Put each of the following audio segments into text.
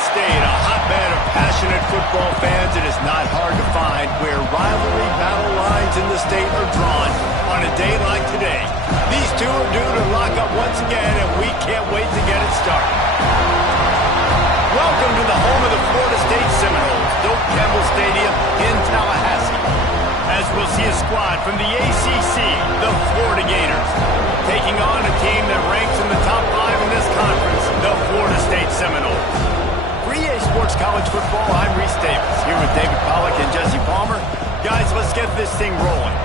State, a hotbed of passionate football fans. It is not hard to find where rivalry battle lines in the state are drawn on a day like today. These two are due to lock up once again, and we can't wait to get it started. Welcome to the home of the Florida State Seminoles, Doak Campbell Stadium in Tallahassee, as we'll see a squad from the ACC, the Florida Gators, taking on a team that ranks in the top 5 in this conference, the Florida State Seminoles. For EA Sports College Football, I'm Reese Davis, here with David Pollack and Jesse Palmer. Guys, let's get this thing rolling.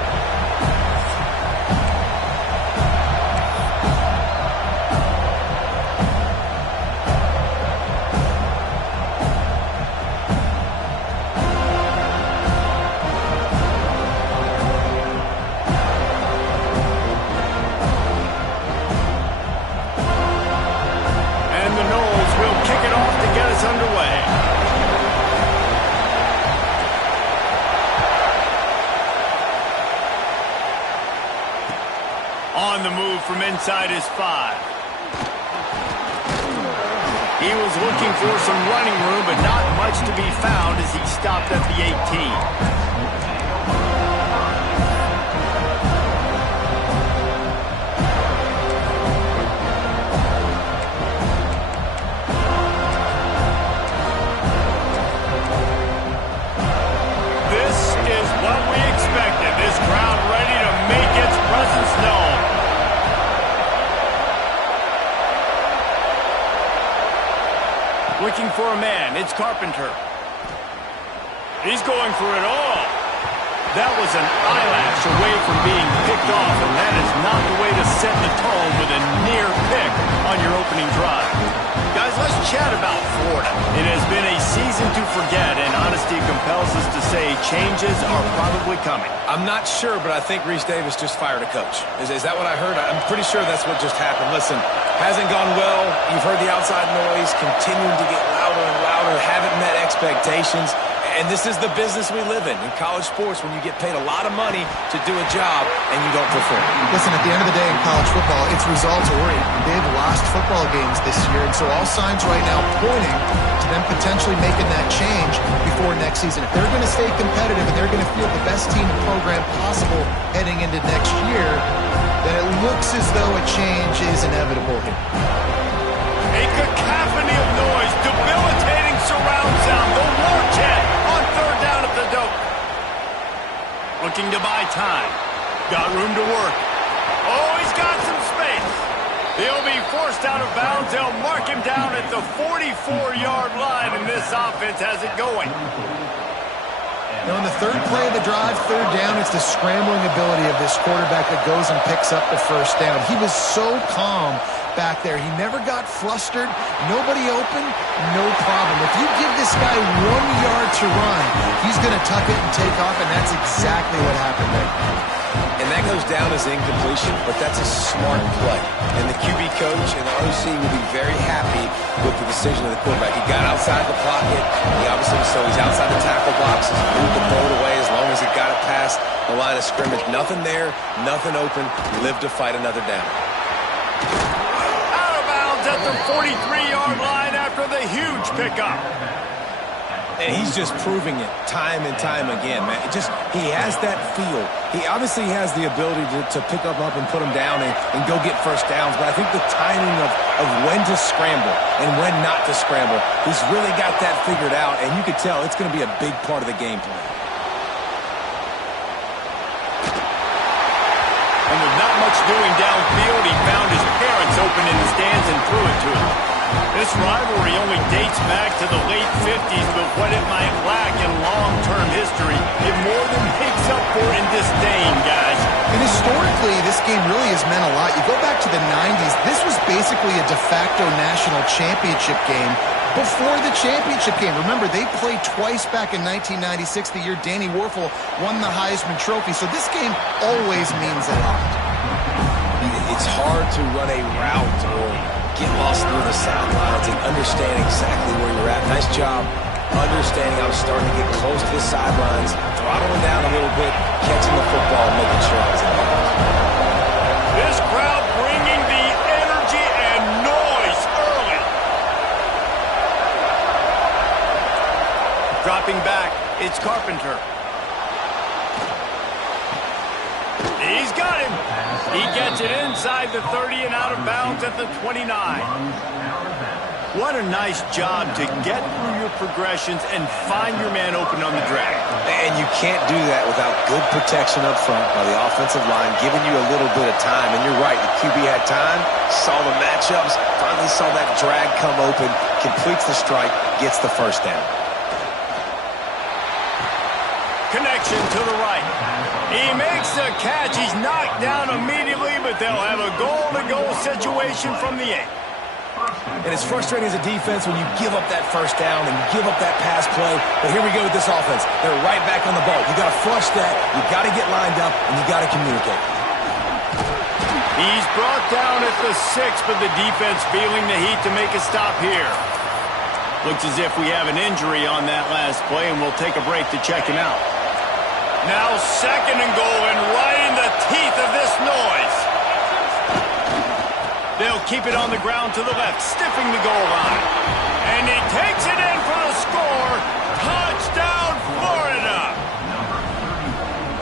Underway. On the move from inside his 5. He was looking for some running room, but not much to be found as he stopped at the 18. This crowd ready to make its presence known. Looking for a man, it's Carpenter. He's going for it all. That was an eyelash away from being picked off, and that is not the way to set the tone with a near pick on your opening drive. Guys, let's chat about Florida. It has been a season to forget, and honesty compels us to say changes are probably coming. I'm not sure, but I think Reese Davis just fired a coach. Is that what I heard? I'm pretty sure that's what just happened. Listen, hasn't gone well. You've heard the outside noise, continuing to get louder and louder, haven't met expectations. And this is the business we live in college sports, when you get paid a lot of money to do a job and you don't perform. Listen, at the end of the day in college football, it's results oriented. They've lost football games this year, and so all signs right now pointing to them potentially making that change before next season. If they're going to stay competitive and they're going to field the best team and program possible heading into next year, then it looks as though a change is inevitable here. A cacophony of noise, debilitating surround sound, the war chant on third down at the Doak. Looking to buy time. Got room to work. Oh, he's got some space. He'll be forced out of bounds. They'll mark him down at the 44-yard line, and this offense has it going. Now, in the third play of the drive, third down, it's the scrambling ability of this quarterback that goes and picks up the first down. He was so calm back there. He never got flustered. Nobody open, no problem. If you give this guy 1 yard to run, he's going to tuck it and take off, and that's exactly what happened there. And that goes down as incompletion, but that's a smart play. And the QB coach and the OC will be very happy with the decision of the quarterback. He got outside the pocket. He obviously, so he's outside the tackle boxes. He moved the throw it away as long as he got it past the line of scrimmage. Nothing there, nothing open. Live to fight another down. Out of bounds at the 43-yard line after the huge pickup. And he's just proving it time and time again, man. He has that feel. He obviously has the ability to pick up and put him down and go get first downs. But I think the timing of when to scramble and when not to scramble, he's really got that figured out. And you could tell it's going to be a big part of the game plan. And with not much doing downfield, he found his parents open in the stands and threw it to him. This rivalry only dates back to the late 50s, but what it might lack in long-term history, it more than makes up for in disdain, guys. And historically, this game really has meant a lot. You go back to the 90s, this was basically a de facto national championship game before the championship game. Remember, they played twice back in 1996, the year Danny Werfel won the Heisman Trophy. So this game always means a lot. It's hard to run a route or get lost through the sidelines and understand exactly where you're at. Nice job understanding I was starting to get close to the sidelines, throttling down a little bit, catching the football, and making sure I was in bounds. This crowd bringing the energy and noise early. Stepping back, it's Carpenter. He's got him. He gets it inside the 30 and out of bounds at the 29. What a nice job to get through your progressions and find your man open on the drag. And you can't do that without good protection up front by the offensive line, giving you a little bit of time. And you're right, the QB had time, saw the matchups, finally saw that drag come open, completes the strike, gets the first down. Connection to the right. He makes the catch. He's knocked down immediately, but they'll have a goal-to-goal situation from the 8. And it's frustrating as a defense when you give up that first down and you give up that pass play. But here we go with this offense. They're right back on the ball. You got to flush that. You got to get lined up, and you got to communicate. He's brought down at the 6, but the defense feeling the heat to make a stop here. Looks as if we have an injury on that last play, and we'll take a break to check him out. Now 2nd and goal, and right in the teeth of this noise. They'll keep it on the ground to the left, stiffing the goal line. And he takes it in for the score. Touchdown, Florida!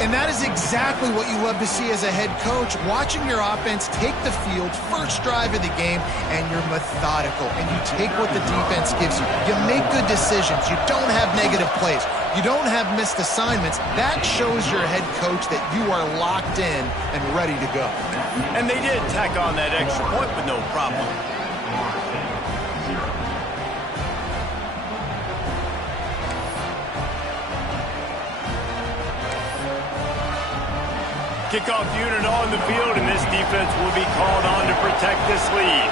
And that is exactly what you love to see as a head coach, watching your offense take the field, first drive of the game, and you're methodical, and you take what the defense gives you. You make good decisions. You don't have negative plays. You don't have missed assignments. That shows your head coach that you are locked in and ready to go. And they did tack on that extra point with no problem. Kickoff unit on the field, and this defense will be called on to protect this lead.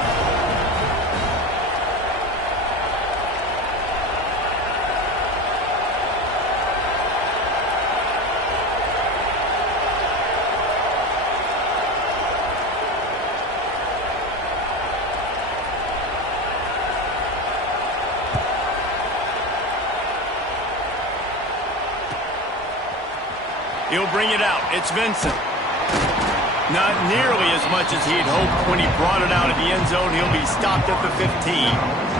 He'll bring it out. It's Vincent. Not nearly as much as he'd hoped when he brought it out of the end zone. He'll be stopped at the 15.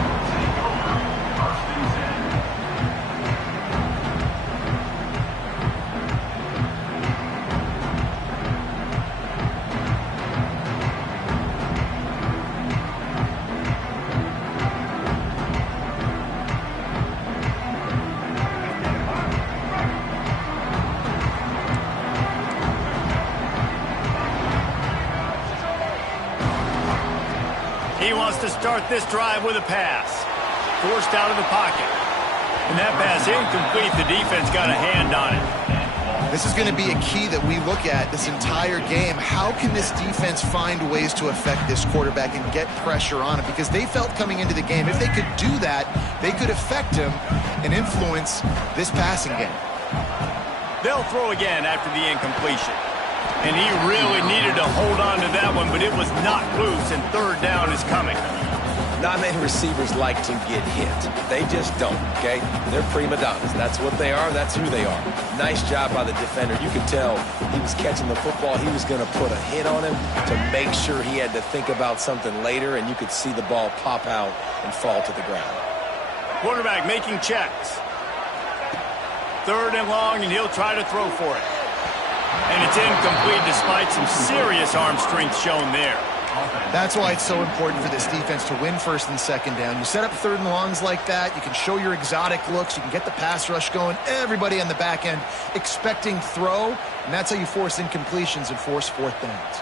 He wants to start this drive with a pass. Forced out of the pocket. And that pass incomplete. The defense got a hand on it. This is going to be a key that we look at this entire game. How can this defense find ways to affect this quarterback and get pressure on him? Because they felt coming into the game, if they could do that, they could affect him and influence this passing game. They'll throw again after the incompletion. And he really needed to hold on to that one, but it was not loose, and 3rd down is coming. Not many receivers like to get hit. They just don't, okay? They're prima donnas. That's what they are. That's who they are. Nice job by the defender. You could tell he was catching the football. He was going to put a hit on him to make sure he had to think about something later, and you could see the ball pop out and fall to the ground. Quarterback making checks. 3rd and long, and he'll try to throw for it. And it's incomplete despite some serious arm strength shown there. That's why it's so important for this defense to win 1st and 2nd down. You set up 3rd and longs like that. You can show your exotic looks. You can get the pass rush going. Everybody on the back end expecting throw. And that's how you force incompletions and force 4th downs.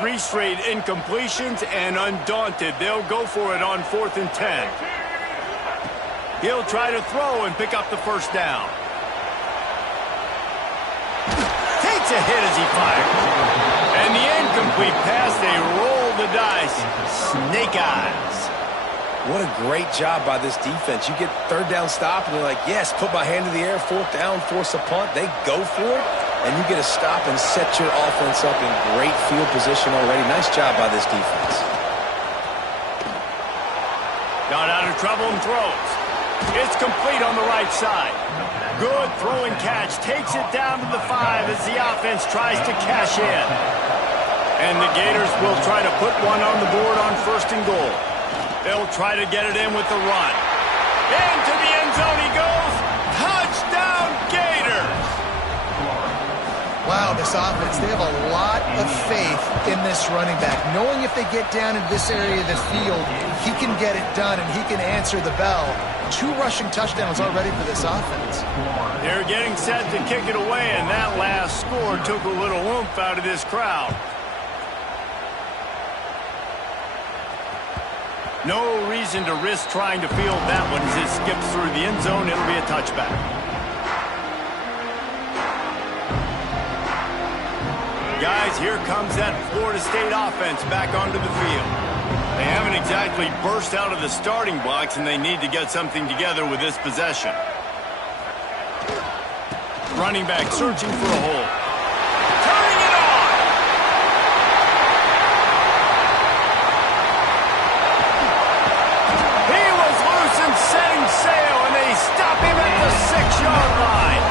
3 straight incompletions, and undaunted, they'll go for it on 4th and 10. He'll try to throw and pick up the 1st down. Takes a hit as he fires. And the incomplete pass, they roll the dice. Snake eyes. What a great job by this defense. You get 3rd down stop, and you're like, yes, put my hand in the air, 4th down, force a punt. They go for it, and you get a stop and set your offense up in great field position already. Nice job by this defense. Got out of trouble and throws. It's complete on the right side. Good throwing catch. Takes it down to the 5 as the offense tries to cash in. And the Gators will try to put one on the board on 1st and goal. They'll try to get it in with the run. Into the end zone he goes. Touchdown, Gators! Wow, this offense, they have a lot of faith in this running back. Knowing if they get down in this area of the field, he can get it done and he can answer the bell. 2 rushing touchdowns already for this offense. They're getting set to kick it away, and that last score took a little oomph out of this crowd. No reason to risk trying to field that one as it skips through the end zone. It'll be a touchback. Guys, here comes that Florida State offense back onto the field. They haven't exactly burst out of the starting blocks, and they need to get something together with this possession. Running back searching for a hole. Turning it on! He was loose and setting sail, and they stop him at the 6-yard line.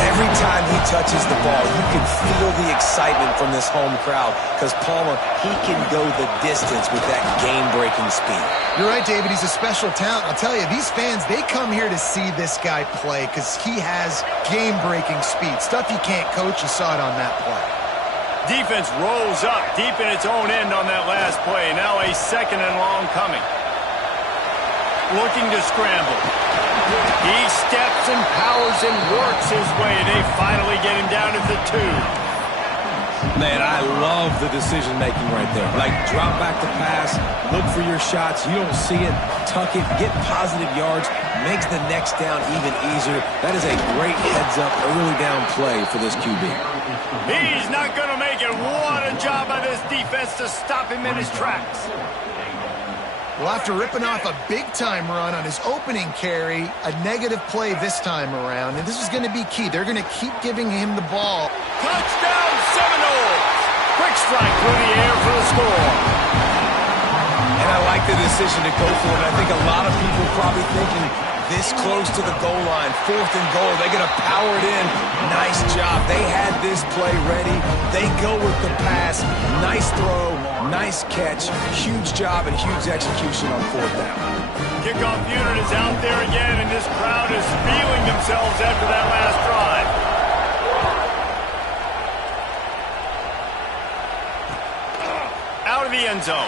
Every time he touches the ball, you can feel the excitement from this home crowd because Palmer, he can go the distance with that game-breaking speed. You're right, David. He's a special talent. I'll tell you, these fans, they come here to see this guy play because he has game-breaking speed. Stuff you can't coach. You saw it on that play. Defense rolls up deep in its own end on that last play. Now a 2nd and long coming. Looking to scramble. He steps and powers and works his way. They finally get him down at the 2. Man, I love the decision-making right there. Like, drop back the pass, look for your shots. You don't see it, tuck it, get positive yards, makes the next down even easier. That is a great heads-up early down play for this QB. He's not going to make it. What a job by this defense to stop him in his tracks. Well, after ripping off a big-time run on his opening carry, a negative play this time around, and this is going to be key. They're going to keep giving him the ball. Touchdown, Seminoles! Quick strike through the air for the score. And I like the decision to go for it. I think a lot of people probably thinking this close to the goal line, 4th and goal, they're going to power it in. Nice job. They had this play ready. They go with the pass. Nice throw, nice catch. Huge job and huge execution on 4th down. Kickoff unit is out there again, and this crowd is feeling themselves after that last drive. Out of the end zone.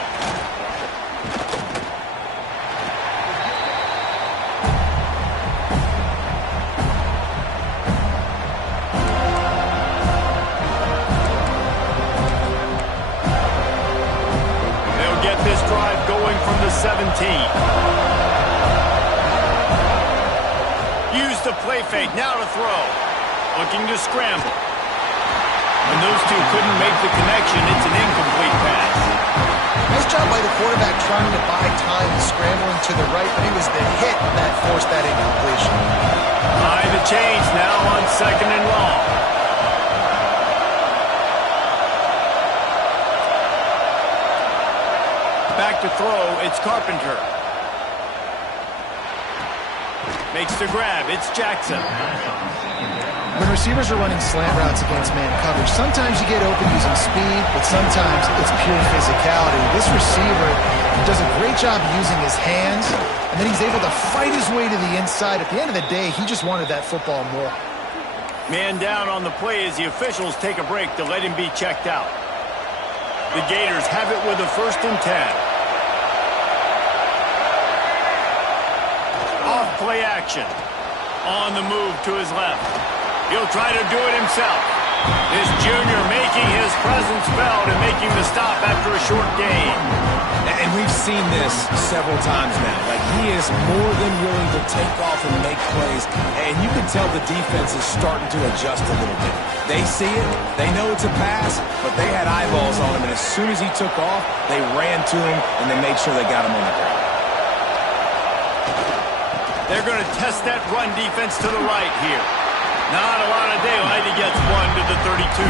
This drive going from the 17. Use the play fake, now to throw. Looking to scramble. And those two couldn't make the connection. It's an incomplete pass. Nice job by the quarterback trying to buy time, scrambling to the right, but it was the hit that forced that incompletion. By the change now on 2nd and long. Back to throw, it's Carpenter. Makes the grab, it's Jackson. When receivers are running slant routes against man coverage, sometimes you get open using speed, but sometimes it's pure physicality. This receiver does a great job using his hands, and then he's able to fight his way to the inside. At the end of the day, he just wanted that football more. Man down on the play as the officials take a break to let him be checked out. The Gators have it with a 1st and 10. Off play action. On the move to his left. He'll try to do it himself. This junior making his presence felt and making the stop after a short gain. And we've seen this several times now. Like, he is more than willing to take off and make plays. And you can tell the defense is starting to adjust a little bit. They see it, they know it's a pass, but they had eyeballs on him. And as soon as he took off, they ran to him, and they made sure they got him on the ground. They're going to test that run defense to the right here. Not a lot of daylight. He gets 1 to the 32.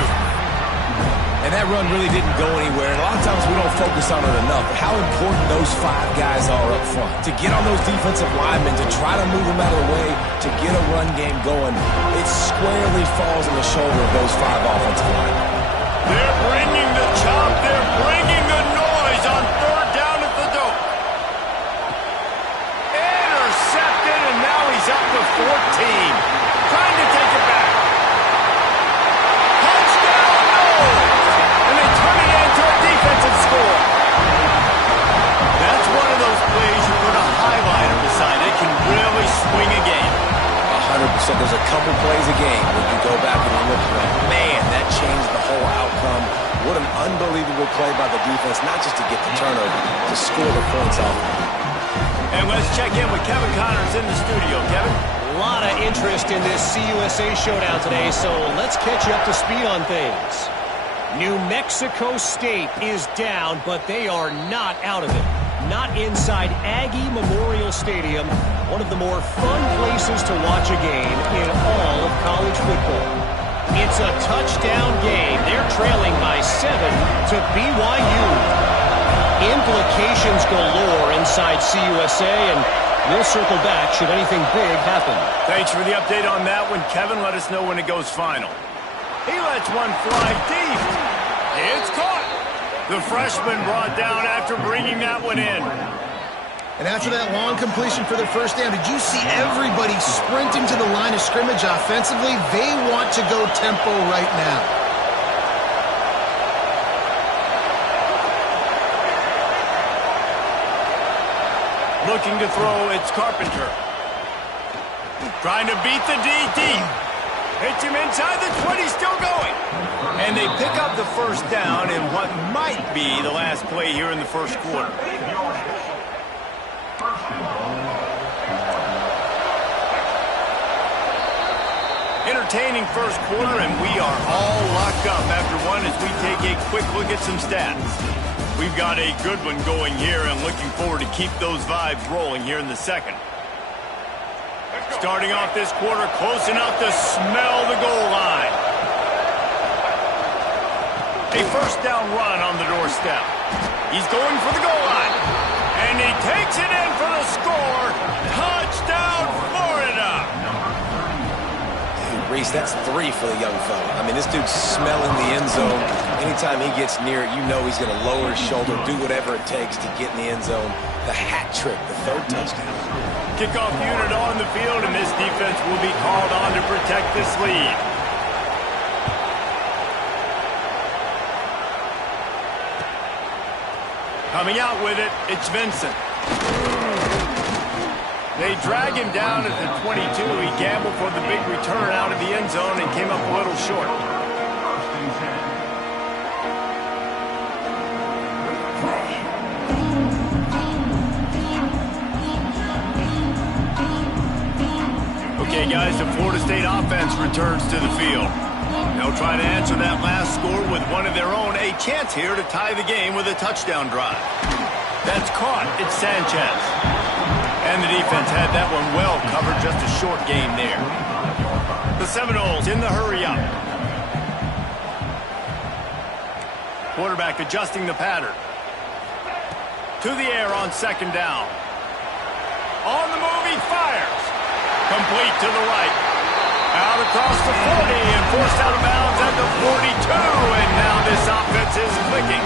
And that run really didn't go anywhere. And a lot of times we don't focus on it enough. But how important those 5 guys are up front. To get on those defensive linemen, to try to move them out of the way, to get a run game going, it squarely falls on the shoulder of those 5 offensive linemen. They're bringing the chop. They're bringing the noise on 3rd down at the dope. And said, there's a couple plays a game when you go back and you look and like, man, that changed the whole outcome. What an unbelievable play by the defense, not just to get the turnover, to score the points off. And let's check in with Kevin Connors in the studio. Kevin? A lot of interest in this CUSA showdown today, so let's catch you up to speed on things. New Mexico State is down, but they are not out of it. Not inside Aggie Memorial Stadium, one of the more fun places to watch a game in all of college football. It's a touchdown game. They're trailing by 7 to BYU. Implications galore inside CUSA, and we'll circle back should anything big happen. Thanks for the update on that one, Kevin. Let us know when it goes final. He lets one fly deep. It's caught. The freshman brought down after bringing that one in. And after that long completion for their first down, did you see everybody sprinting to the line of scrimmage offensively? They want to go tempo right now. Looking to throw, it's Carpenter. Trying to beat the DT. Hits him inside the 20, still going. And they pick up the first down in what might be the last play here in the first quarter. Entertaining first quarter, and we are all locked up after one as we take a quick look at some stats. We've got a good one going here and looking forward to keep those vibes rolling here in the second. Starting off this quarter close enough to smell the goal line. A first down run on the doorstep. He's going for the goal line. And he takes it in for the score. Touchdown, Florida! Dude, Reese, that's 3 for the young fella. I mean, this dude's smelling the end zone. Anytime he gets near it, you know he's going to lower his shoulder, do whatever it takes to get in the end zone. The hat trick, the 3rd touchdown. Kickoff unit on the field, and this defense will be called on to protect this lead. Coming out with it, it's Vincent. They drag him down at the 22. He gambled for the big return out of the end zone and came up a little short. Okay, guys, the Florida State offense returns to the field. They'll try to answer that last score with one of their own. A chance here to tie the game with a touchdown drive. That's caught. It's Sanchez. And the defense had that one well covered. Just a short game there. The Seminoles in the hurry up. Quarterback adjusting the pattern. To the air on second down. On the move, he fires. Complete to the right. Out across the 40 and forced out of bounds at the 42. And now this offense is clicking.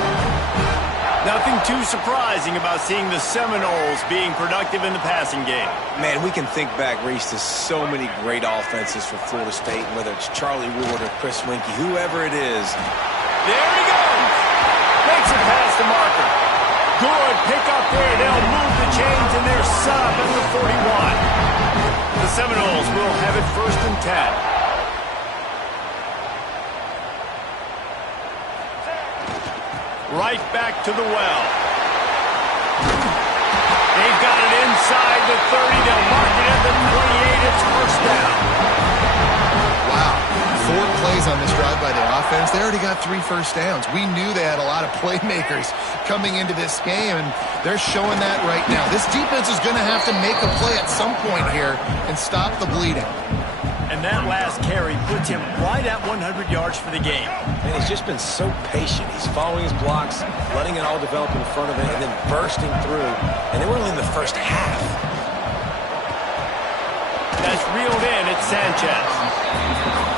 Nothing too surprising about seeing the Seminoles being productive in the passing game. Man, we can think back, Reese, to so many great offenses for Florida State, whether it's Charlie Ward or Chris Winkie, whoever it is. There he goes. Makes it past the marker. Good pick up there. They'll move the chains, and they're set up at the 41. The Seminoles will have it 1st and 10. Right back to the well. They've got it inside the 30. They'll mark it at the 28. It's first down. Wow. 4 plays on this drive by the offense. They already got 3 first downs. We knew they had a lot of playmakers coming into this game, and they're showing that right now. This defense is going to have to make a play at some point here and stop the bleeding. And that last carry puts him right at 100 yards for the game. And he's just been so patient. He's following his blocks, letting it all develop in front of him, and then bursting through. And they were only in the first half. That's reeled in. It's Sanchez.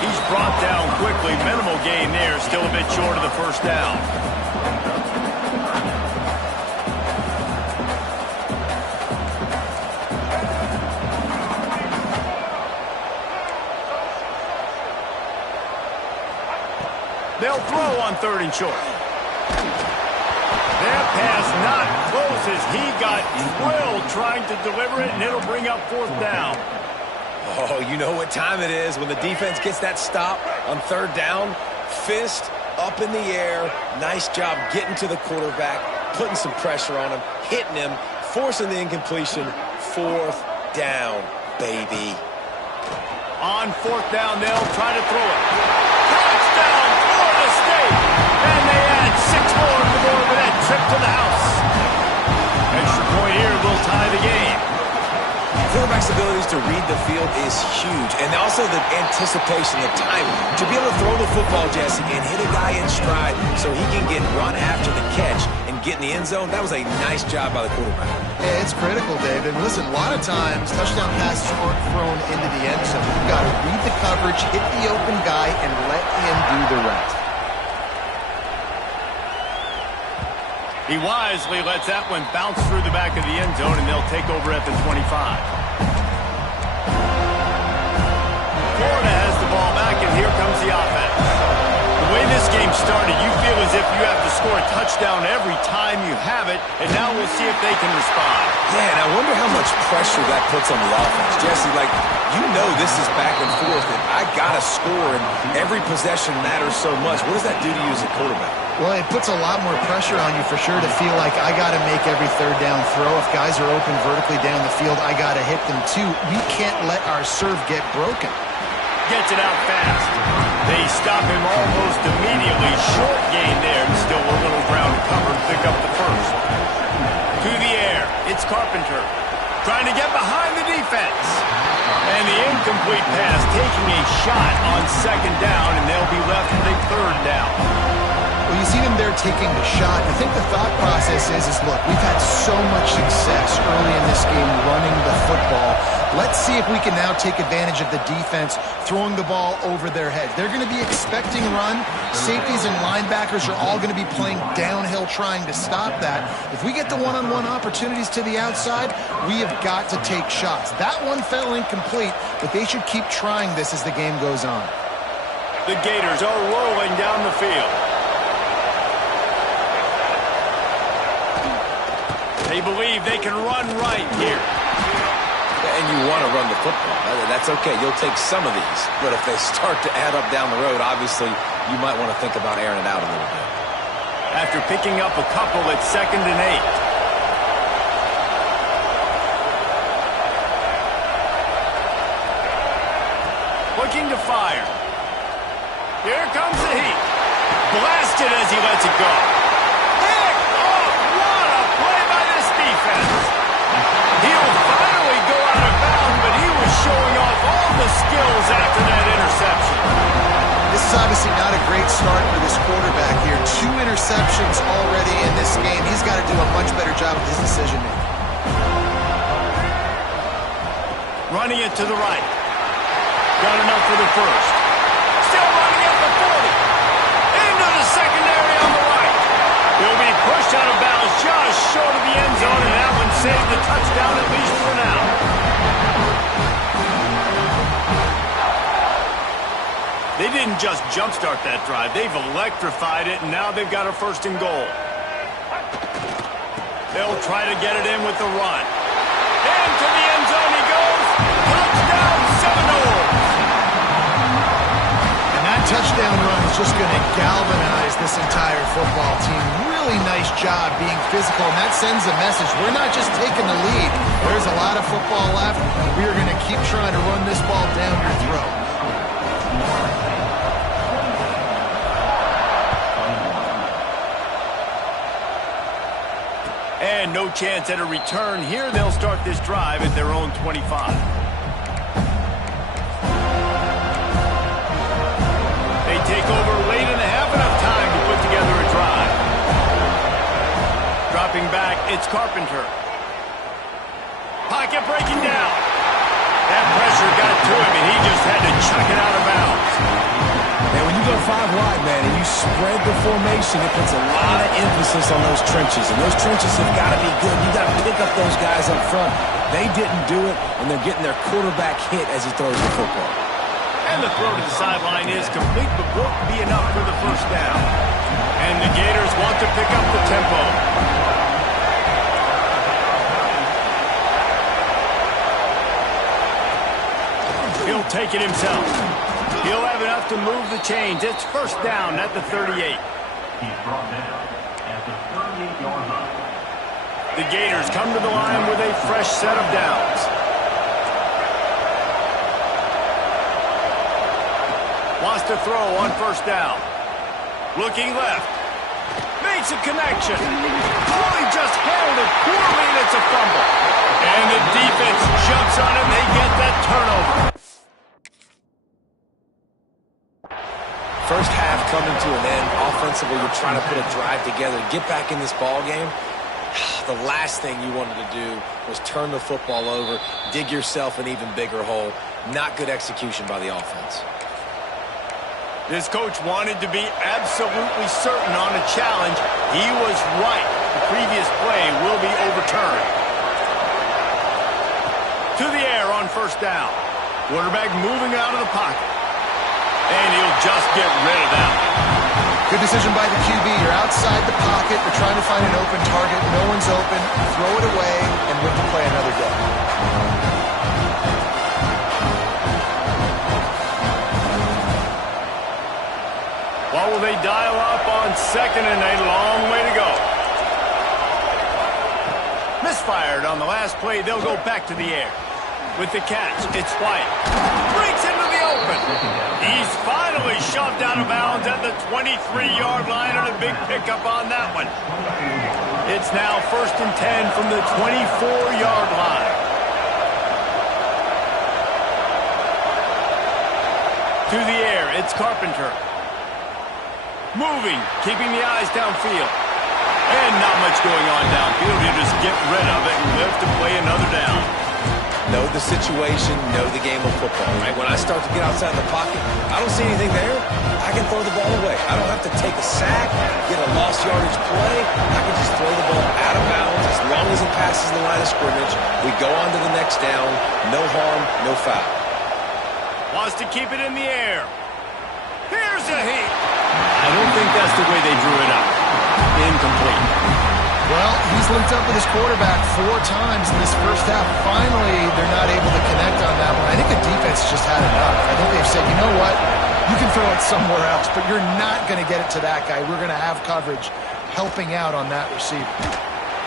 He's brought down quickly. Minimal gain there. Still a bit short of the first down. They'll throw on 3rd and short. That pass not close as he got drilled trying to deliver it, and it'll bring up 4th down. Oh, you know what time it is when the defense gets that stop on third down. Fist up in the air. Nice job getting to the quarterback, putting some pressure on him, hitting him, forcing the incompletion. Fourth down, baby. On fourth down, they'll try to throw it. Touchdown, Florida State! And they add 6 more to the board with that trip to the house. Extra point here will tie the game. Quarterback's abilities to read the field is huge. And also the anticipation, the timing. To be able to throw the football, Jesse, and hit a guy in stride so he can get run after the catch and get in the end zone, that was a nice job by the quarterback. Yeah, it's critical, David. Listen, a lot of times touchdown passes aren't thrown into the end zone. You've got to read the coverage, hit the open guy, and let him do the rest. He wisely lets that one bounce through the back of the end zone, and they'll take over at the 25. Florida has the ball back, and here comes the offense. The way this game started, you feel as if you have to score a touchdown every time you have it, and now we'll see if they can respond. Yeah, and I wonder how much pressure that puts on the offense. Jesse, like, you know this is back and forth, and I got to score, and every possession matters so much. What does that do to you as a quarterback? Well, it puts a lot more pressure on you for sure to feel like I got to make every third down throw. If guys are open vertically down the field, I got to hit them too. We can't let our serve get broken. Gets it out fast. They stop him almost immediately. Short gain there, and still a little ground to cover and pick up the first. To the air, it's Carpenter. Trying to get behind the defense. And the incomplete pass taking a shot on second down, and they'll be left with a third down. Well, you see them there taking the shot. I think the thought process is look, we've had so much success early in this game running the football. Let's see if we can now take advantage of the defense throwing the ball over their head. They're going to be expecting run. Safeties and linebackers are all going to be playing downhill trying to stop that. If we get the one-on-one opportunities to the outside, we have got to take shots. That one fell incomplete, but they should keep trying this as the game goes on. The Gators are rolling down the field. They believe they can run right here. And you want to run the football. That's okay. You'll take some of these. But if they start to add up down the road, obviously, you might want to think about airing it out a little bit. After picking up a couple at 2nd and 8. Looking to fire. Here comes the heat. Blasted as he lets it go. Picked off. What a play by this defense. He'll finally go out of bounds, but he was showing off all the skills after that interception. This is obviously not a great start for this quarterback here. 2 interceptions already in this game. He's got to do a much better job of his decision-making. Running it to the right. Got enough for the first. Still running at the 40. Into the secondary on the right. He'll be pushed out of bounds just short of the end zone, and that one saved the touchdown at least for now. They didn't just jumpstart that drive. They've electrified it, and now they've got a 1st and goal. They'll try to get it in with the run. Into the end zone he goes. Touchdown, Seminoles. And that touchdown run is just going to galvanize this entire football team. Really nice job being physical, and that sends a message. We're not just taking the lead. There's a lot of football left. We are going to keep trying to run this ball down your throat. And no chance at a return here. They'll start this drive at their own 25. They take over late in the half, enough time to put together a drive. Dropping back, it's Carpenter. Pocket breaking down. That pressure got to him, and he just had to chuck it out of bounds. And when you go 5 wide, man, and you spread the formation, it puts a lot of emphasis on those trenches. And those trenches have got to be good. You got to pick up those guys up front. They didn't do it, and they're getting their quarterback hit as he throws the football. And the throw to the sideline is complete, but won't be enough for the 1st down. And the Gators want to pick up the tempo. He'll take it himself. He'll have enough to move the chains. It's first down at the 38. He's brought down at the 38-yard line. The Gators come to the line with a fresh set of downs. Wants to throw on first down. Looking left. Makes a connection. Oh, he just handled it poorly, and it's a fumble. And the defense jumps on him. They get that turnover. First half coming to an end. Offensively, you're trying to put a drive together, get back in this ball game. The last thing you wanted to do was turn the football over, dig yourself an even bigger hole. Not good execution by the offense. This coach wanted to be absolutely certain on a challenge. He was right. The previous play will be overturned. To the air on first down. Quarterback moving out of the pocket. And he'll just get rid of that. Good decision by the QB. You're outside the pocket. You're trying to find an open target. No one's open. Throw it away and live to play another day. What will they dial up on second and a long way to go? Misfired on the last play. They'll go back to the air. With the catch, it's White. Breaks into the open. He's finally shoved out of bounds at the 23-yard line and a big pickup on that one. It's now first and 10 from the 24-yard line. To the air, it's Carpenter. Moving, keeping the eyes downfield. And not much going on downfield. You just get rid of it and live to play another down. Know the situation, know the game of football, right? When I start to get outside the pocket, I don't see anything there. I can throw the ball away. I don't have to take a sack, get a lost yardage play. I can just throw the ball out of bounds as long as it passes the line of scrimmage. We go on to the next down. No harm, no foul. Wants to keep it in the air. Here's a hit. I don't think that's the way they drew it up. Incomplete. Well, he's linked up with his quarterback 4 times in this first half. Finally, they're not able to connect on that one. I think the defense just had enough. I think they've said, you know what? You can throw it somewhere else, but you're not going to get it to that guy. We're going to have coverage helping out on that receiver.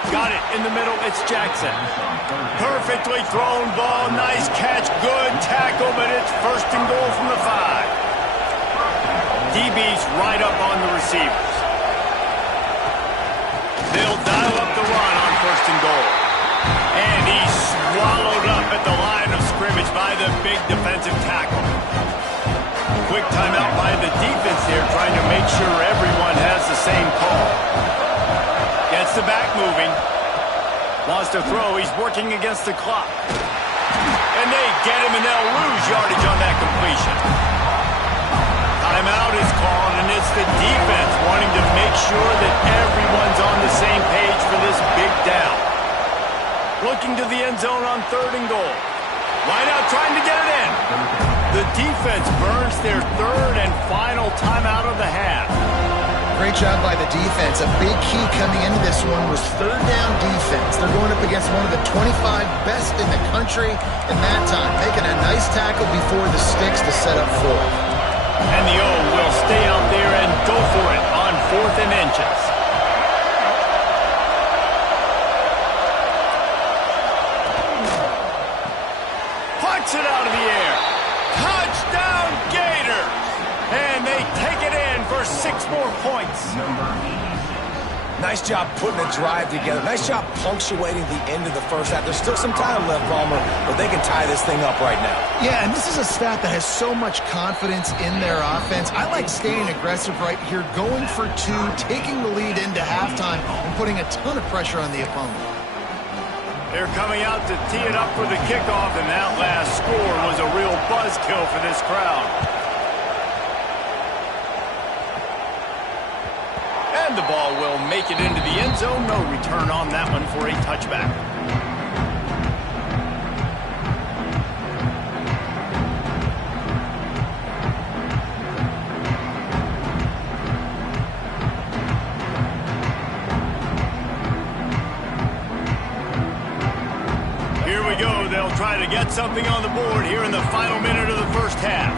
Got it in the middle. It's Jackson. Perfectly thrown ball. Nice catch. Good tackle, but it's first and goal from the 5. DB's right up on the receivers. They'll dial up the run on first and goal. And he's swallowed up at the line of scrimmage by the big defensive tackle. Quick timeout by the defense here, trying to make sure everyone has the same call. Gets the back moving. Wants to throw. He's working against the clock. And they get him, and they'll lose yardage on that completion. Timeout is called, and it's the defense wanting to make sure that everyone's on the same page for this big down. Looking to the end zone on third and goal. Why not trying to get it in? The defense burns their third and final timeout of the half. Great job by the defense. A big key coming into this one was third down defense. They're going up against one of the 25 best in the country in that time, making a nice tackle before the sticks to set up fourth. And the O will stay out there and go for it on 4th and inches. Punts it out of the air. Touchdown Gators! And they take it in for 6 more points. Nice job putting a drive together. Nice job punctuating the end of the first half. There's still some time left, Palmer, but they can tie this thing up right now. Yeah, and this is a staff that has so much confidence in their offense. I like staying aggressive right here, going for 2, taking the lead into halftime, and putting a ton of pressure on the opponent. They're coming out to tee it up for the kickoff, and that last score was a real buzzkill for this crowd. And the ball will make it into the end zone. No return on that one for a touchback. Here we go. They'll try to get something on the board here in the final minute of the first. first half.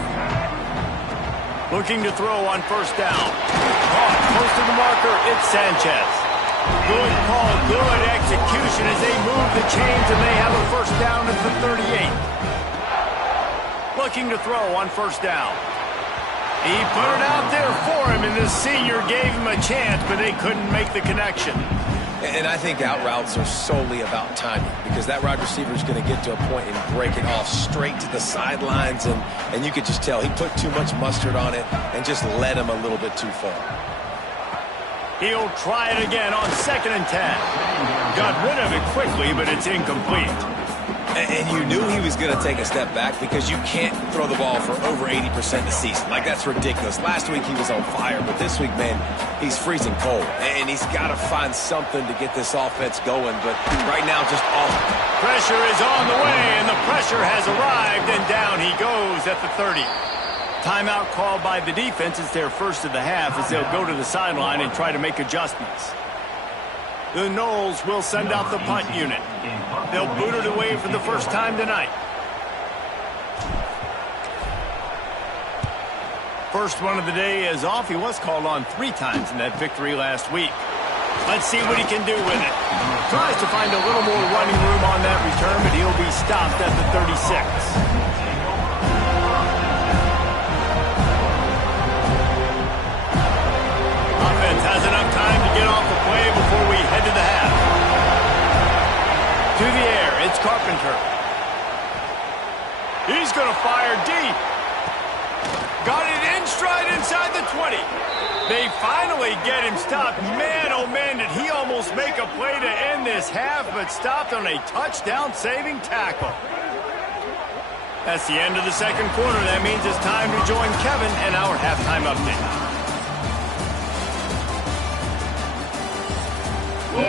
Looking to throw on first down. Caught close to the marker, it's Sanchez. Good call, good execution as they move the chains and they have a first down at the 38. Looking to throw on first down. He put it out there for him, and the senior gave him a chance, but they couldn't make the connection. And I think out routes are solely about timing, because that wide receiver is going to get to a point and break it off straight to the sidelines, and you could just tell he put too much mustard on it and just led him a little bit too far. He'll try it again on 2nd and 10. Got rid of it quickly, but it's incomplete. And you knew he was going to take a step back, because you can't throw the ball for over 80% this season. Like, that's ridiculous. Last week he was on fire, but this week, man, he's freezing cold. And he's got to find something to get this offense going, but right now just off. Pressure is on the way, and the pressure has arrived, and down he goes at the 30. Timeout called by the defense. It's their first of the half as they'll go to the sideline and try to make adjustments. The Noles will send out the punt unit. They'll boot it away for the first time tonight. First one of the day is off. He was called on 3 times in that victory last week. Let's see what he can do with it. Tries to find a little more running room on that return, but he'll be stopped at the 36. Has enough time to get off the play before we head to the half. To the air, it's Carpenter. He's going to fire deep. Got it in stride inside the 20. They finally get him stopped. Man, oh man, did he almost make a play to end this half, but stopped on a touchdown-saving tackle. That's the end of the second quarter. That means it's time to join Kevin and our halftime update. The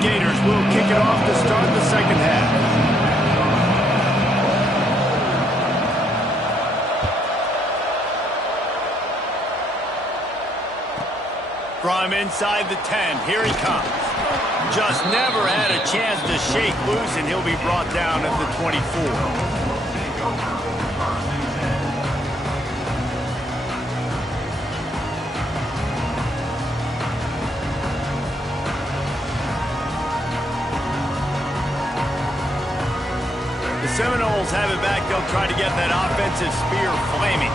Gators will kick it off to start the second half. From inside the 10, here he comes. Just never had a chance to shake loose, and he'll be brought down at the 24. The Seminoles have it back. They'll try to get that offensive spear flaming.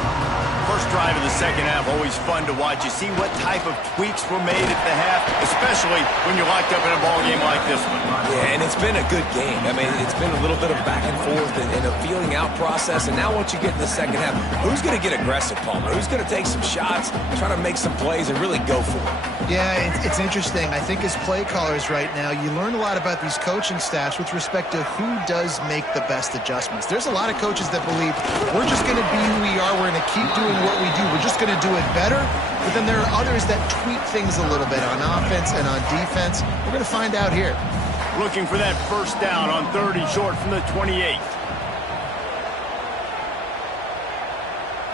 First drive of the second half, always fun to watch. You see what type of tweaks were made at the half, especially when you're locked up in a ball game like this one. Yeah, and it's been a good game. I mean, it's been a little bit of back and forth and a feeling out process. And now once you get in the second half, who's going to get aggressive, Palmer? Who's going to take some shots, try to make some plays, and really go for it? Yeah, it's interesting. I think as play callers right now, you learn a lot about these coaching staffs with respect to who does make the best adjustments. There's a lot of coaches that believe we're just going to be who we are. We're going to keep doing what we do. We're just going to do it better. But then there are others that tweak things a little bit on offense and on defense. We're going to find out here. Looking for that first down on 3rd and short from the 28.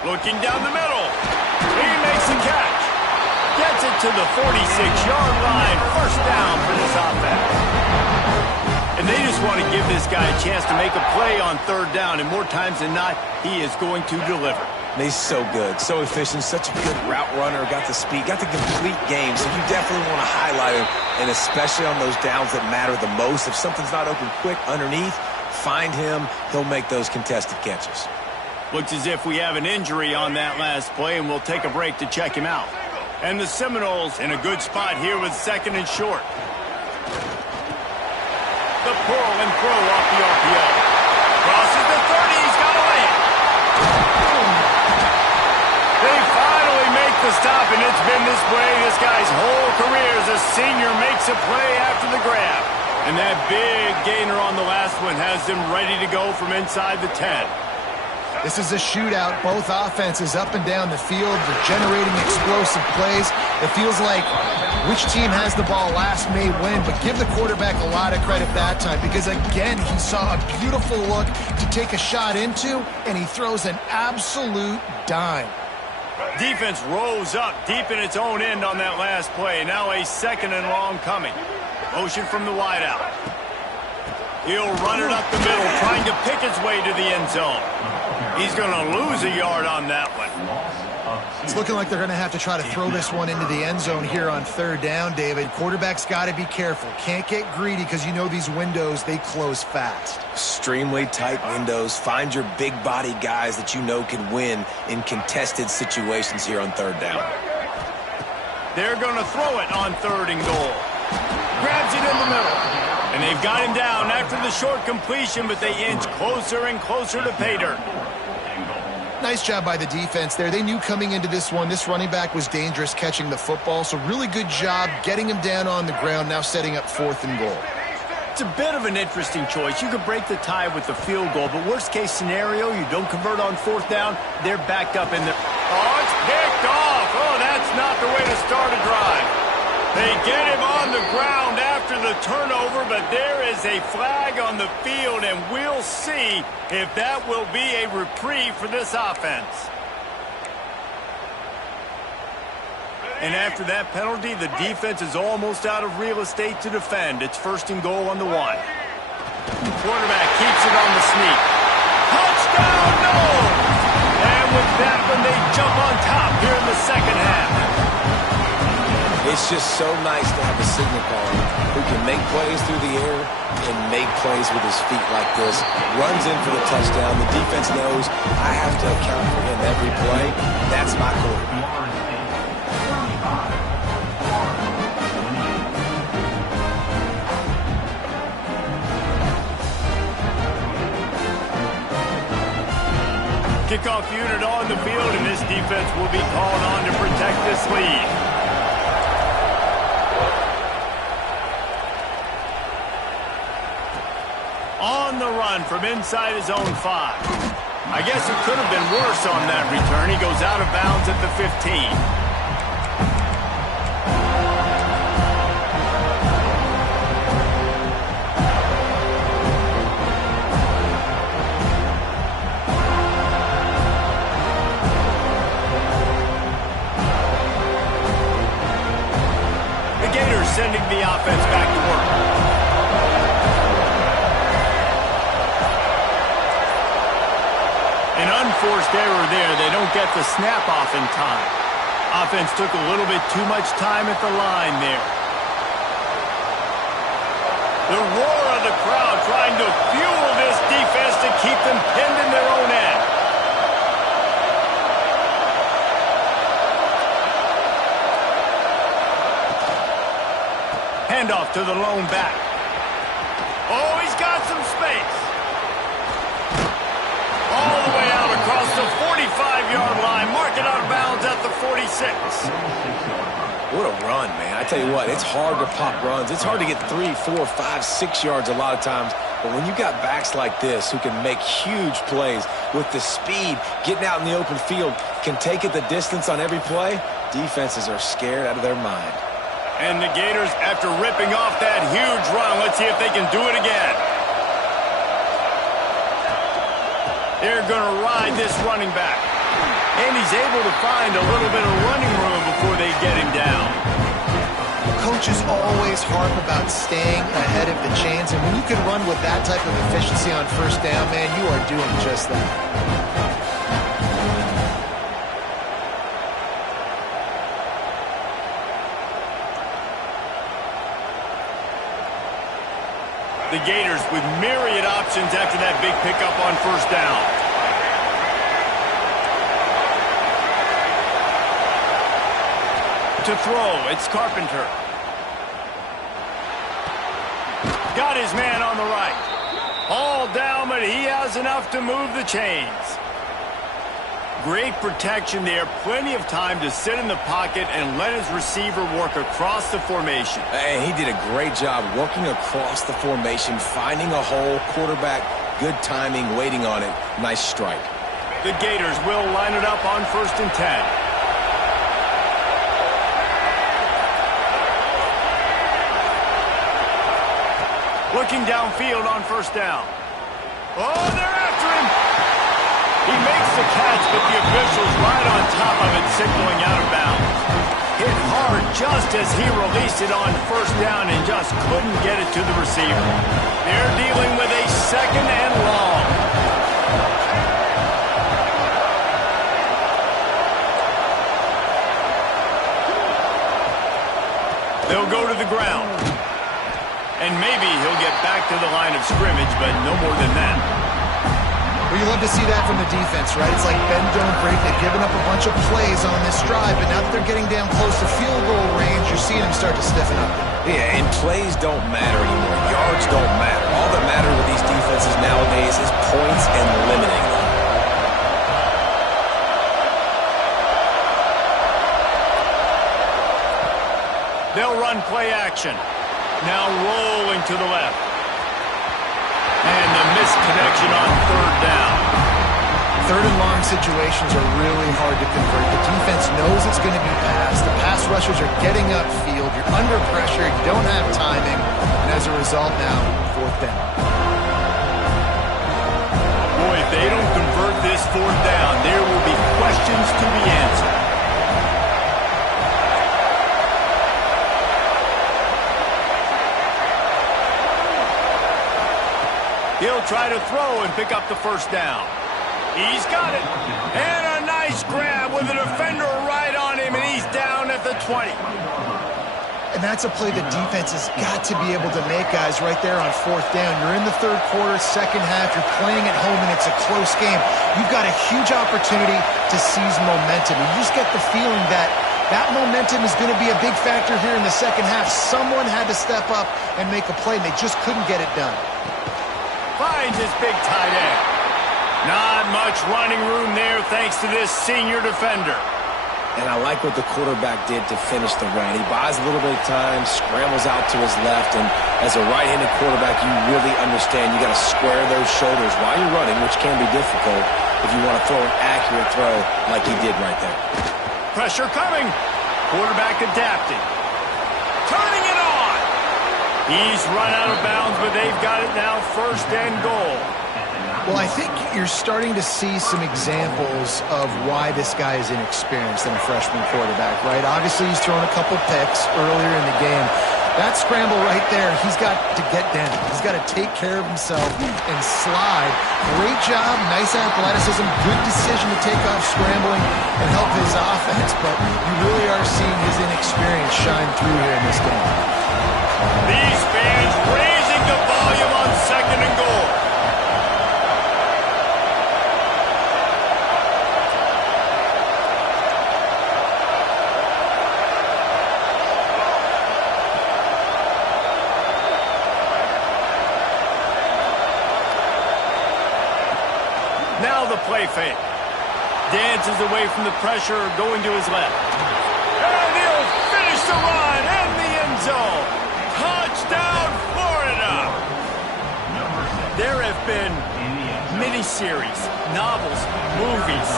Looking down the middle. He makes the catch. Gets it to the 46-yard line. First down for this offense. And they just want to give this guy a chance to make a play on 3rd down. And more times than not, he is going to deliver. He's so good, so efficient, such a good route runner, got the speed, got the complete game, so you definitely want to highlight him, and especially on those downs that matter the most. If something's not open quick underneath, find him, he'll make those contested catches. Looks as if we have an injury on that last play, and we'll take a break to check him out. And the Seminoles in a good spot here with 2nd and short. The pull and throw off the RPO. Crosses the 30, he's got to lay it. They finally make the stop, and it's been this way this guy's whole career as a senior makes a play after the grab. And that big gainer on the last one has them ready to go from inside the 10. This is a shootout. Both offenses up and down the field. They're generating explosive plays. It feels like which team has the ball last may win, but give the quarterback a lot of credit that time because, again, he saw a beautiful look to take a shot into, and he throws an absolute dime. Defense rose up deep in its own end on that last play. Now a 2nd and long coming. Motion from the wideout. He'll run it up the middle, trying to pick his way to the end zone. He's going to lose a yard on that one. It's looking like they're going to have to try to throw this one into the end zone here on 3rd down, David. Quarterback's got to be careful. Can't get greedy because you know these windows, they close fast. Extremely tight windows. Find your big body guys that you know can win in contested situations here on 3rd down. They're going to throw it on 3rd and goal. Grabs it in the middle. And they've got him down after the short completion, but they inch closer and closer to pay dirt. Nice job by the defense there. They knew coming into this one, this running back was dangerous catching the football, so really good job getting him down on the ground, now setting up 4th and goal. It's a bit of an interesting choice. You could break the tie with the field goal, but worst case scenario, you don't convert on 4th down, they're backed up in the... Oh, it's picked off! Oh, that's not the way to start a drive. They get him on the ground after the turnover, but there is a flag on the field, and we'll see if that will be a reprieve for this offense. And after that penalty, the defense is almost out of real estate to defend. It's 1st and goal on the 1. Quarterback keeps it on the sneak. Touchdown, no! And with that one, they jump on top here in the 2nd half. It's just so nice to have a signal caller who can make plays through the air and make plays with his feet like this. Runs in for the touchdown. The defense knows I have to account for him every play. That's my quarterback. Kickoff unit on the field, and this defense will be called on to protect this lead. On the run from inside his own 5. I guess it could have been worse on that return. He goes out of bounds at the 15. Sending the offense back to work. An unforced error there. They don't get the snap off in time. Offense took a little bit too much time at the line there. The roar of the crowd trying to fuel this defense to keep them pinned in their own end. Handoff to the lone back. Oh, he's got some space. All the way out across the 45-yard line. Mark it out of bounds at the 46. What a run, man. I tell you what, it's hard to pop runs. It's hard to get 3, 4, 5, 6 yards a lot of times. But when you got backs like this who can make huge plays with the speed, getting out in the open field, can take it the distance on every play, defenses are scared out of their mind. And the Gators, after ripping off that huge run, let's see if they can do it again. They're going to ride this running back. And he's able to find a little bit of running room before they get him down. Coaches always harp about staying ahead of the chains, and when you can run with that type of efficiency on 1st down, man, you are doing just that. The Gators with myriad options after that big pickup on 1st down. To throw, it's Carpenter. Got his man on the right. All down, but he has enough to move the chains. Great protection there. Plenty of time to sit in the pocket and let his receiver work across the formation. And he did a great job working across the formation, finding a hole, quarterback, good timing, waiting on it. Nice strike. The Gators will line it up on 1st and 10. Looking downfield on 1st down. Oh, they're after him. He makes the catch, but the official's right on top of it, signaling out of bounds. Hit hard just as he released it on first down and just couldn't get it to the receiver. They're dealing with a second and long. They'll go to the ground. And maybe he'll get back to the line of scrimmage, but no more than that. Well, you love to see that from the defense, right? It's like bend, don't break. They've given up a bunch of plays on this drive, but now that they're getting down close to field goal range, you're seeing them start to stiffen up. Yeah, and plays don't matter anymore. Yards don't matter. All that matters with these defenses nowadays is points and limiting them. They'll run play action. Now rolling to the left. And the missed connection on third down. Third and long situations are really hard to convert. The defense knows it's going to be passed. The pass rushers are getting upfield. You're under pressure. You don't have timing. And as a result now, fourth down. Boy, if they don't convert this fourth down, there will be questions to be answered. He'll try to throw and pick up the first down. He's got it. And a nice grab with a defender right on him, and he's down at the 20. And that's a play the defense has got to be able to make, guys, right there on fourth down. You're in the third quarter, second half. You're playing at home, and it's a close game. You've got a huge opportunity to seize momentum. You just get the feeling that that momentum is going to be a big factor here in the second half. Someone had to step up and make a play, and they just couldn't get it done. Finds his big tight end. Not much running room there thanks to this senior defender. And I like what the quarterback did to finish the run. He buys a little bit of time, scrambles out to his left, and as a right-handed quarterback, you really understand you got to square those shoulders while you're running, which can be difficult if you want to throw an accurate throw like he did right there. Pressure coming. Quarterback adapting. Turning it on. He's run out of bounds, but they've got it now first and goal. Well, I think you're starting to see some examples of why this guy is inexperienced in a freshman quarterback, right? Obviously, he's thrown a couple picks earlier in the game. That scramble right there, he's got to get down. He's got to take care of himself and slide. Great job, nice athleticism, good decision to take off scrambling and help his offense, but you really are seeing his inexperience shine through here in this game. These fans raising the volume on second and goal. Now the play fake. Dances away from the pressure, going to his left. And he'll finish the run in the end zone. Touchdown, Florida! There have been miniseries, novels, movies,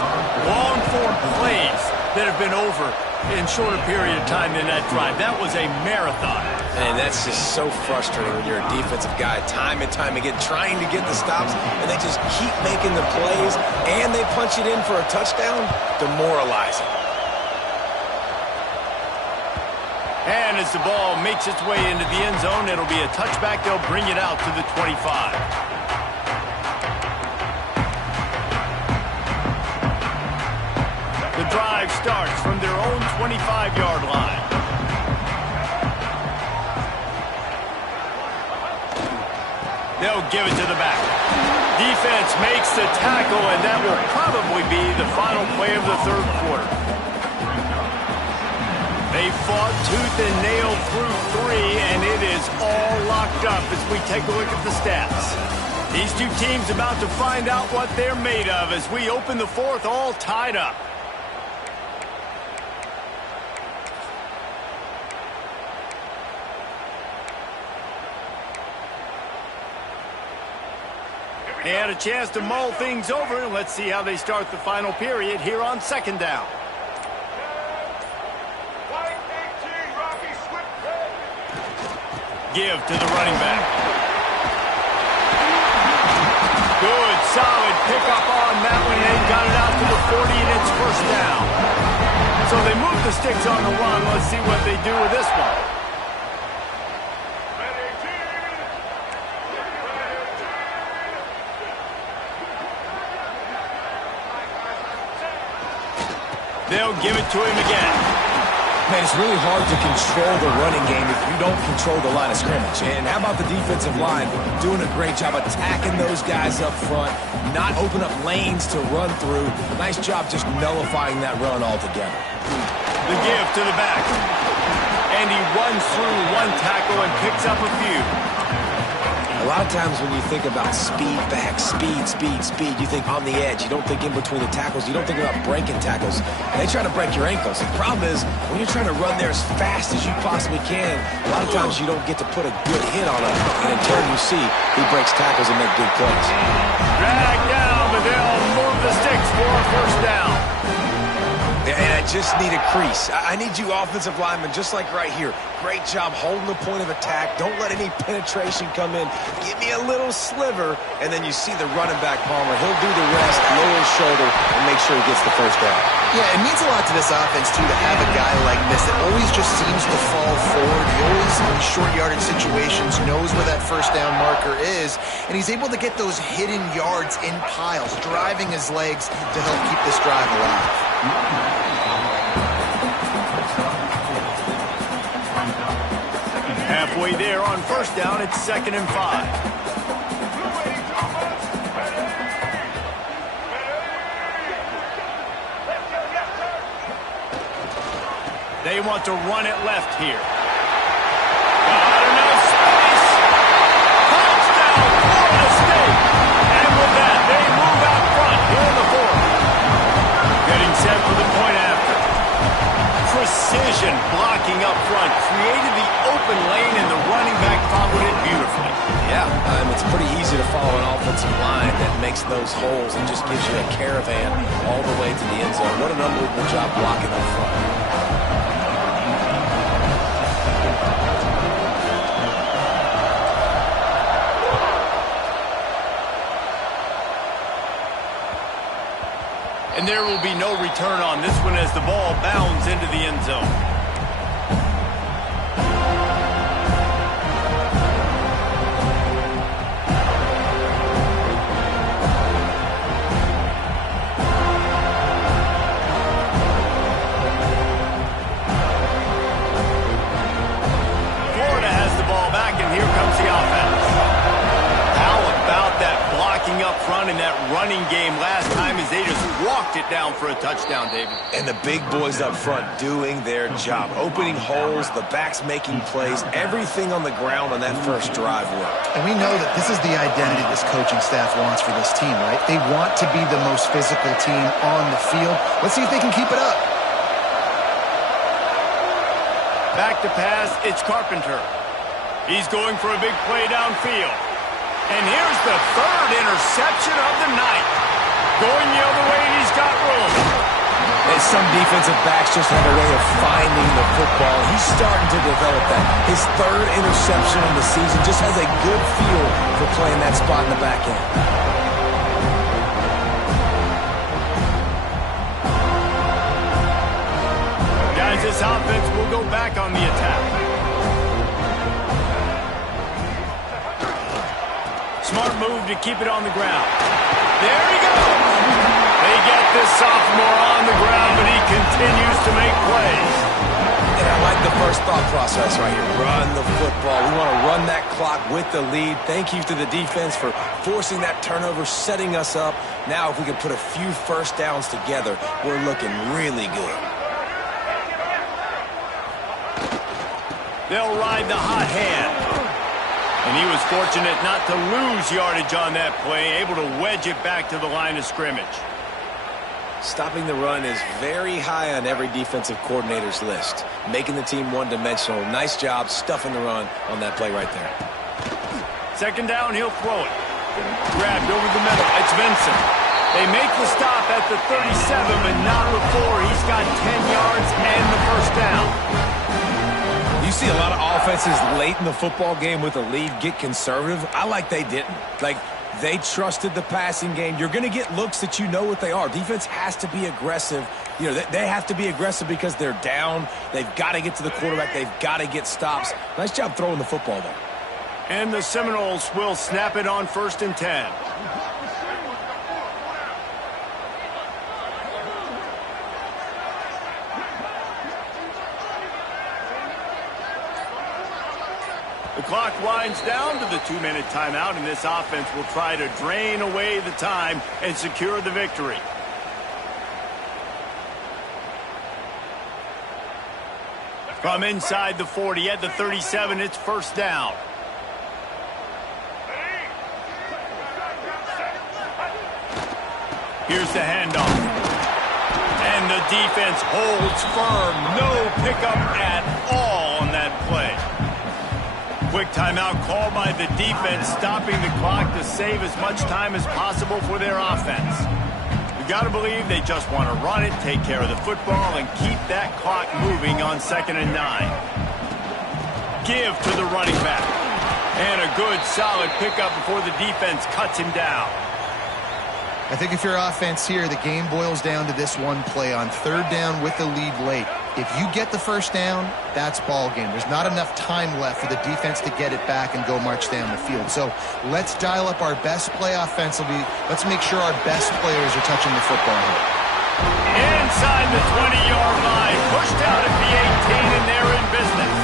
long-form plays that have been over in shorter period of time than that drive. That was a marathon. And that's just so frustrating when you're a defensive guy time and time again trying to get the stops, and they just keep making the plays, and they punch it in for a touchdown. Demoralizing. And as the ball makes its way into the end zone, it'll be a touchback. They'll bring it out to the 25. The drive starts from their own 25-yard line. They'll give it to the back. Defense makes the tackle, and that will probably be the final play of the third quarter. They fought tooth and nail through three, and it is all locked up as we take a look at the stats. These two teams about to find out what they're made of as we open the fourth all tied up. And a chance to mull things over. Let's see how they start the final period here on second down. Give to the running back. Good, solid pickup on that one. They 40, and it's first down. So they move the sticks on the run. Let's see what they do with this one. They'll give it to him again. Man, it's really hard to control the running game if you don't control the line of scrimmage. And how about the defensive line doing a great job attacking those guys up front, not open up lanes to run through. Nice job just nullifying that run altogether. The give to the back. And he runs through one tackle and picks up a few. A lot of times when you think about speed back, speed, you think on the edge. You don't think in between the tackles. You don't think about breaking tackles. They try to break your ankles. The problem is when you're trying to run there as fast as you possibly can, a lot of times you don't get to put a good hit on him. And in turn you see he breaks tackles and make big plays. Drag down, but they'll move the sticks for a first down. And I just need a crease. I need you offensive linemen, just like right here. Great job holding the point of attack. Don't let any penetration come in. Give me a little sliver, and then you see the running back, Palmer. He'll do the rest, lower his shoulder, and make sure he gets the first down. Yeah, it means a lot to this offense, too, to have a guy like this that always just seems to fall forward. He always, in these short yardage situations, knows where that first down marker is, and he's able to get those hidden yards in piles, driving his legs to help keep this drive alive. Halfway there on first down, it's 2nd and 5. They want to run it left here. Got enough space. Touchdown, Florida State. And with that, they move out front here in the 4th. Getting set for the point after. Precision blocking up front created the open lane, and the running back followed it beautifully. Yeah, it's pretty easy to follow an offensive line that makes those holes and just gives you a caravan all the way to the end zone. What an unbelievable job blocking up front. And there will be no return on this one as the ball bounds into the end zone. Florida has the ball back, and here comes the offense. How about that blocking up front in that running game last time as they just walked it down for a touchdown, David. And the big boys up front doing their job. Opening holes, the backs making plays, everything on the ground on that first drive worked. And we know that this is the identity this coaching staff wants for this team, right? They want to be the most physical team on the field. Let's see if they can keep it up. Back to pass, it's Carpenter. He's going for a big play downfield. And here's the 3rd interception of the night. Going the other way, and he's got room. And some defensive backs just have a way of finding the football. He's starting to develop that. His 3rd interception of the season, just has a good feel for playing that spot in the back end. Guys, this offense will go back on the attack. Smart move to keep it on the ground. There he goes. They get this sophomore on the ground, but he continues to make plays. And I like the first thought process right here. Run the football. We want to run that clock with the lead. Thank you to the defense for forcing that turnover, setting us up. Now if we can put a few first downs together, we're looking really good. They'll ride the hot hand. And he was fortunate not to lose yardage on that play, able to wedge it back to the line of scrimmage. Stopping the run is very high on every defensive coordinator's list. Making the team one-dimensional. Nice job stuffing the run on that play right there. 2nd down, he'll throw it. Grabbed over the middle. It's Vincent. They make the stop at the 37, but not before he's got 10 yards and the first down. You see a lot of offenses late in the football game with a lead get conservative. I like they didn't. Like, They trusted the passing game. You're going to get looks that you know what they are. Defense has to be aggressive. You know, they have to be aggressive because they're down. They've got to get to the quarterback. They've got to get stops. Nice job throwing the football there. And the Seminoles will snap it on 1st and 10. The clock winds down to the 2-minute timeout, and this offense will try to drain away the time and secure the victory. From inside the 40 at the 37, it's 1st down. Here's the handoff. And the defense holds firm. No pickup at all on that play. Quick timeout called by the defense, stopping the clock to save as much time as possible for their offense. You got to believe they just want to run it, take care of the football, and keep that clock moving on 2nd and 9. Give to the running back. And a good, solid pickup before the defense cuts him down. I think if you're offense here, the game boils down to this one play on 3rd down with the lead late. If you get the 1st down, that's ball game. There's not enough time left for the defense to get it back and go march down the field. So let's dial up our best play offensively. Let's make sure our best players are touching the football here. Inside the 20-yard line, pushed out at the 18, and they're in business.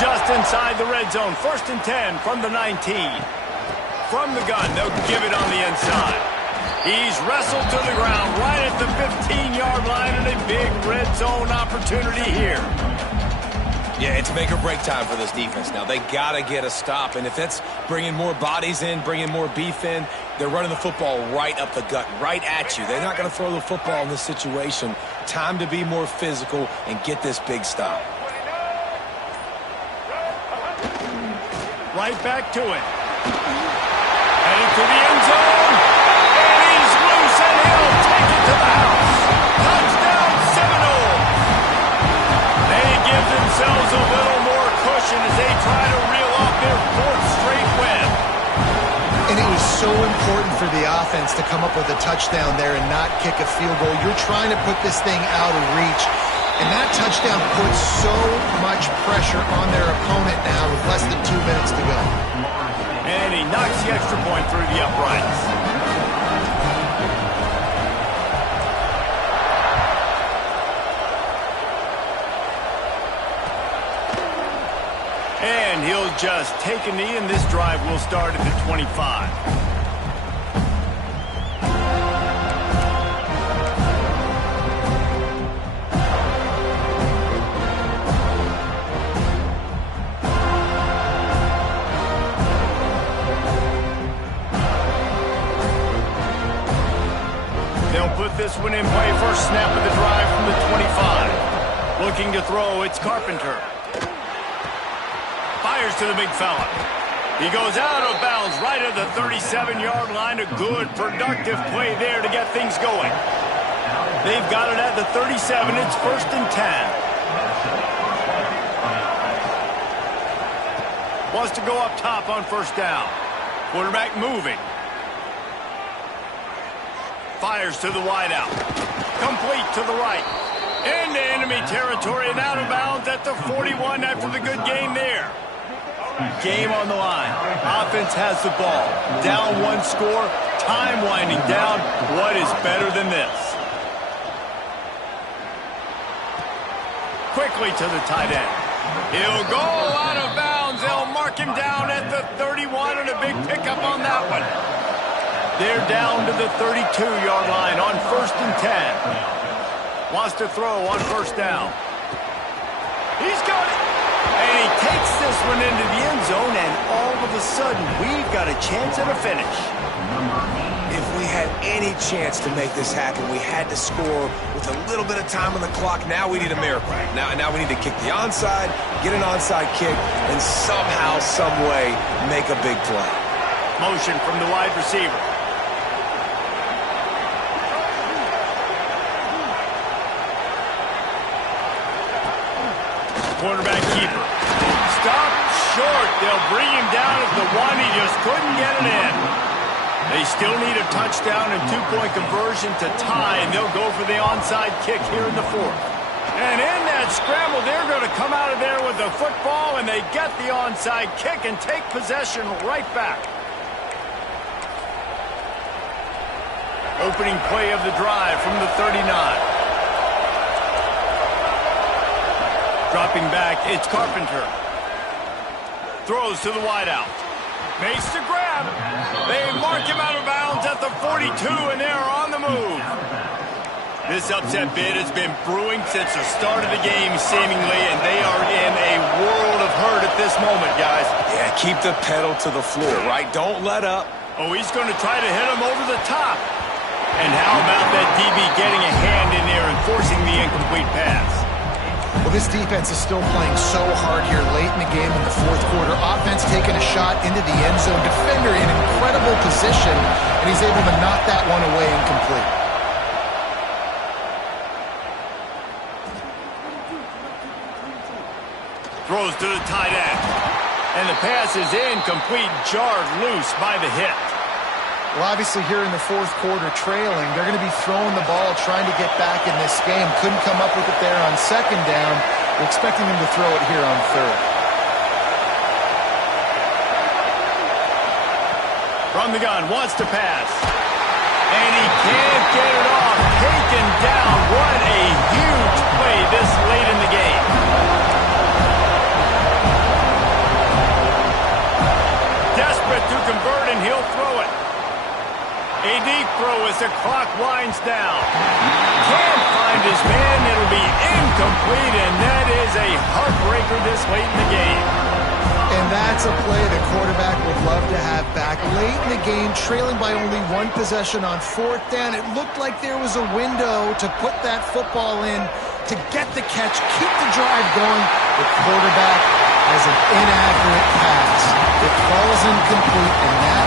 Just inside the red zone, 1st and 10 from the 19. From the gun, they'll give it on the inside. He's wrestled to the ground right at the 15-yard line, and a big red zone opportunity here. Yeah, it's make or break time for this defense now. They got to get a stop, and if that's bringing more bodies in, bringing more beef in, they're running the football right up the gut, right at you. They're not going to throw the football in this situation. Time to be more physical and get this big stop. Right back to it. Headed to the end zone. And he's loose, and he'll take it to the house. Touchdown, Seminoles. They give themselves a little more cushion as they try to reel off their 4th straight win. And it was so important for the offense to come up with a touchdown there and not kick a field goal. You're trying to put this thing out of reach. And that touchdown puts so much pressure on their opponent now with less than 2 minutes to go. And he knocks the extra point through the uprights. And he'll just take a knee, and this drive will start at the 25. Put this one in play. First snap of the drive from the 25. Looking to throw, it's Carpenter. Fires to the big fella. He goes out of bounds right at the 37-yard line. A good, productive play there to get things going. They've got it at the 37. It's 1st and 10. Wants to go up top on 1st down. Quarterback moving. Fires to the wideout. Complete to the right. Into enemy territory and out of bounds at the 41 after the good game there. Game on the line. Offense has the ball. Down 1 score. Time winding down. What is better than this? Quickly to the tight end. He'll go out of bounds. They'll mark him down at the 31 and a big pickup on that one. They're down to the 32-yard line on 1st and 10. Wants to throw on 1st down. He's got it. And he takes this one into the end zone, and all of a sudden, we've got a chance at a finish. If we had any chance to make this happen, we had to score with a little bit of time on the clock. Now we need a miracle. Now we need to kick the onside, get an onside kick, and somehow, some way, make a big play. Motion from the wide receiver. Quarterback keeper. stopped short. They'll bring him down at the one. He just couldn't get it in. They still need a touchdown and two-point conversion to tie, and they'll go for the onside kick here in the fourth. And in that scramble, they're going to come out of there with the football, and they get the onside kick and take possession right back. Opening play of the drive from the 39. Dropping back, it's Carpenter. Throws to the wideout. Makes the grab. They mark him out of bounds at the 42, and they're on the move. This upset bid has been brewing since the start of the game, seemingly, and they are in a world of hurt at this moment, guys. Yeah, keep the pedal to the floor, right? Don't let up. Oh, he's going to try to hit him over the top. And how about that DB getting a hand in there and forcing the incomplete pass? Well, this defense is still playing so hard here late in the game in the fourth quarter. Offense taking a shot into the end zone. Defender in incredible position, and he's able to knock that one away incomplete. Throws to the tight end. And the pass is incomplete, jarred loose by the hit. Well, obviously here in the fourth quarter trailing, they're going to be throwing the ball, trying to get back in this game. Couldn't come up with it there on second down. We're expecting them to throw it here on third. From the gun, wants to pass. And he can't get it off. Taken down. What a huge play this late in the game. Desperate to convert, and he'll throw it. A deep throw as the clock winds down. Can't find his man. It'll be incomplete, and that is a heartbreaker this late in the game. And that's a play the quarterback would love to have back. Late in the game, trailing by only one possession on fourth down, it looked like there was a window to put that football in, to get the catch, keep the drive going. The quarterback has an inaccurate pass. It falls incomplete, and that